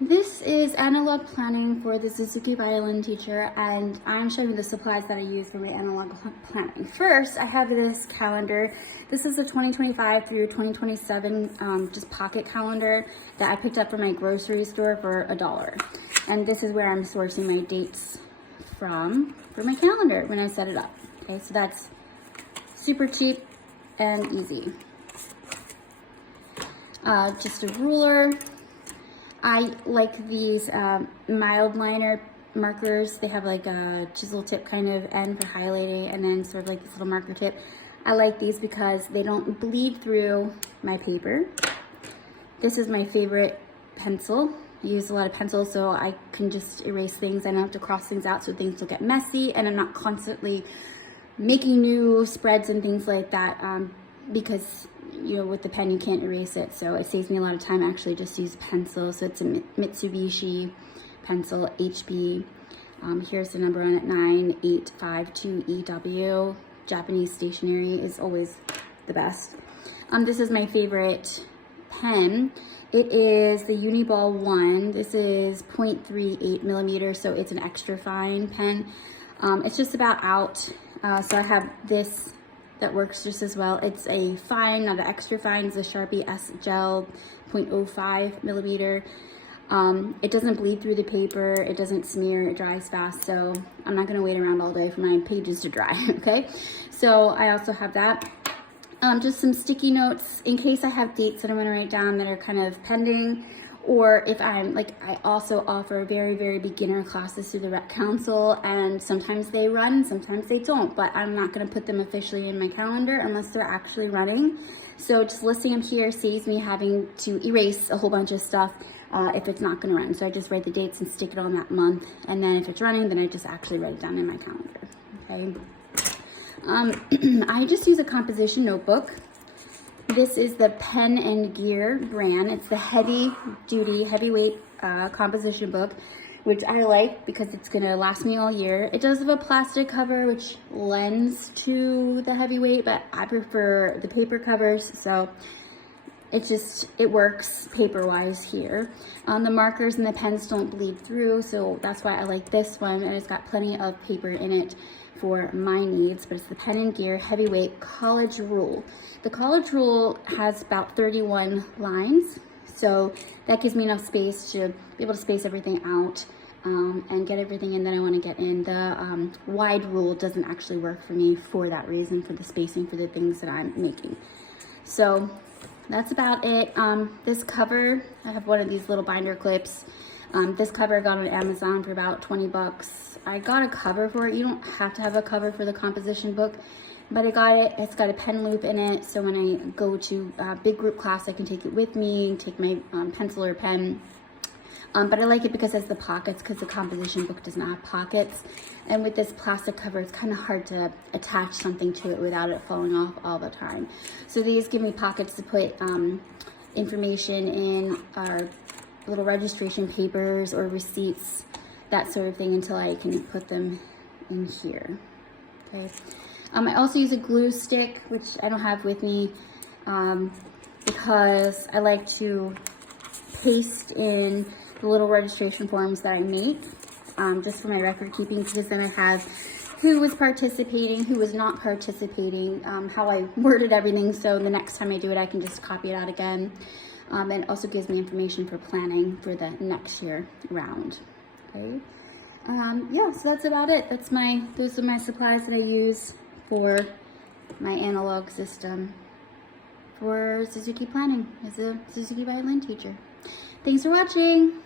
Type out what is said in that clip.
This is analog planning for the Suzuki Violin teacher, and I'm showing you the supplies that I use for my analog planning. First, I have this calendar. This is a 2025 through 2027 just pocket calendar that I picked up from my grocery store for $1. And this is where I'm sourcing my dates from for my calendar when I set it up. Okay, so that's super cheap and easy. Just a ruler. I like these mild liner markers. They have like a chisel tip kind of end for highlighting and then sort of like this little marker tip. I like these because they don't bleed through my paper. This is my favorite pencil. I use a lot of pencils so I can just erase things. I don't have to cross things out so things don't get messy, and I'm not constantly making new spreads and things like that because with the pen you can't erase it, so it saves me a lot of time. I actually just use pencil. So it's a Mitsubishi pencil HB. Here's the number on it, 9852EW. Japanese stationery is always the best. This is my favorite pen. It is the Uniball 1. This is 0.38 millimeters, so it's an extra fine pen. It's just about out, so I have this that works just as well. It's a fine, not an extra fine. It's a Sharpie S Gel 0.05 millimeter. It doesn't bleed through the paper. It doesn't smear. It dries fast. So I'm not gonna wait around all day for my pages to dry, okay? So I also have that. Just some sticky notes in case I have dates that I'm gonna write down that are kind of pending, or if I'm I also offer very, very beginner classes through the Rec Council, and sometimes they run, sometimes they don't, but I'm not gonna put them officially in my calendar unless they're actually running. So just listing them here saves me having to erase a whole bunch of stuff if it's not gonna run. So I just write the dates and stick it on that month, and then if it's running, then I just actually write it down in my calendar, okay? I just use a composition notebook. This is the Pen and Gear brand. It's the heavyweight composition book, which I like because it's gonna last me all year. It does have a plastic cover, which lends to the heavyweight, but I prefer the paper covers, so it works paper-wise here. The markers and the pens don't bleed through, so that's why I like this one, and it's got plenty of paper in it for my needs. But it's the Pen and Gear Heavyweight College Rule. The College Rule has about 31 lines, so that gives me enough space to be able to space everything out and get everything in that I want to get in. The wide rule doesn't actually work for me for that reason, for the spacing for the things that I'm making. So that's about it. This cover, I have one of these little binder clips. This cover I got on Amazon for about 20 bucks. I got a cover for it. You don't have to have a cover for the composition book, but I got it. It's got a pen loop in it, so when I go to a big group class, I can take it with me and take my pencil or pen. But I like it because it has the pockets, because the composition book does not have pockets. And with this plastic cover, it's kind of hard to attach something to it without it falling off all the time. So these give me pockets to put information in, or little registration papers or receipts, that sort of thing, until I can put them in here, okay? I also use a glue stick, which I don't have with me because I like to paste in the little registration forms that I make just for my record keeping, because then I have who was participating, who was not participating, how I worded everything, so the next time I do it, I can just copy it out again. And it also gives me information for planning for the next year round, okay? Yeah, so that's about it. Those are my supplies that I use for my analog system for Suzuki planning as a Suzuki Violin teacher. Thanks for watching.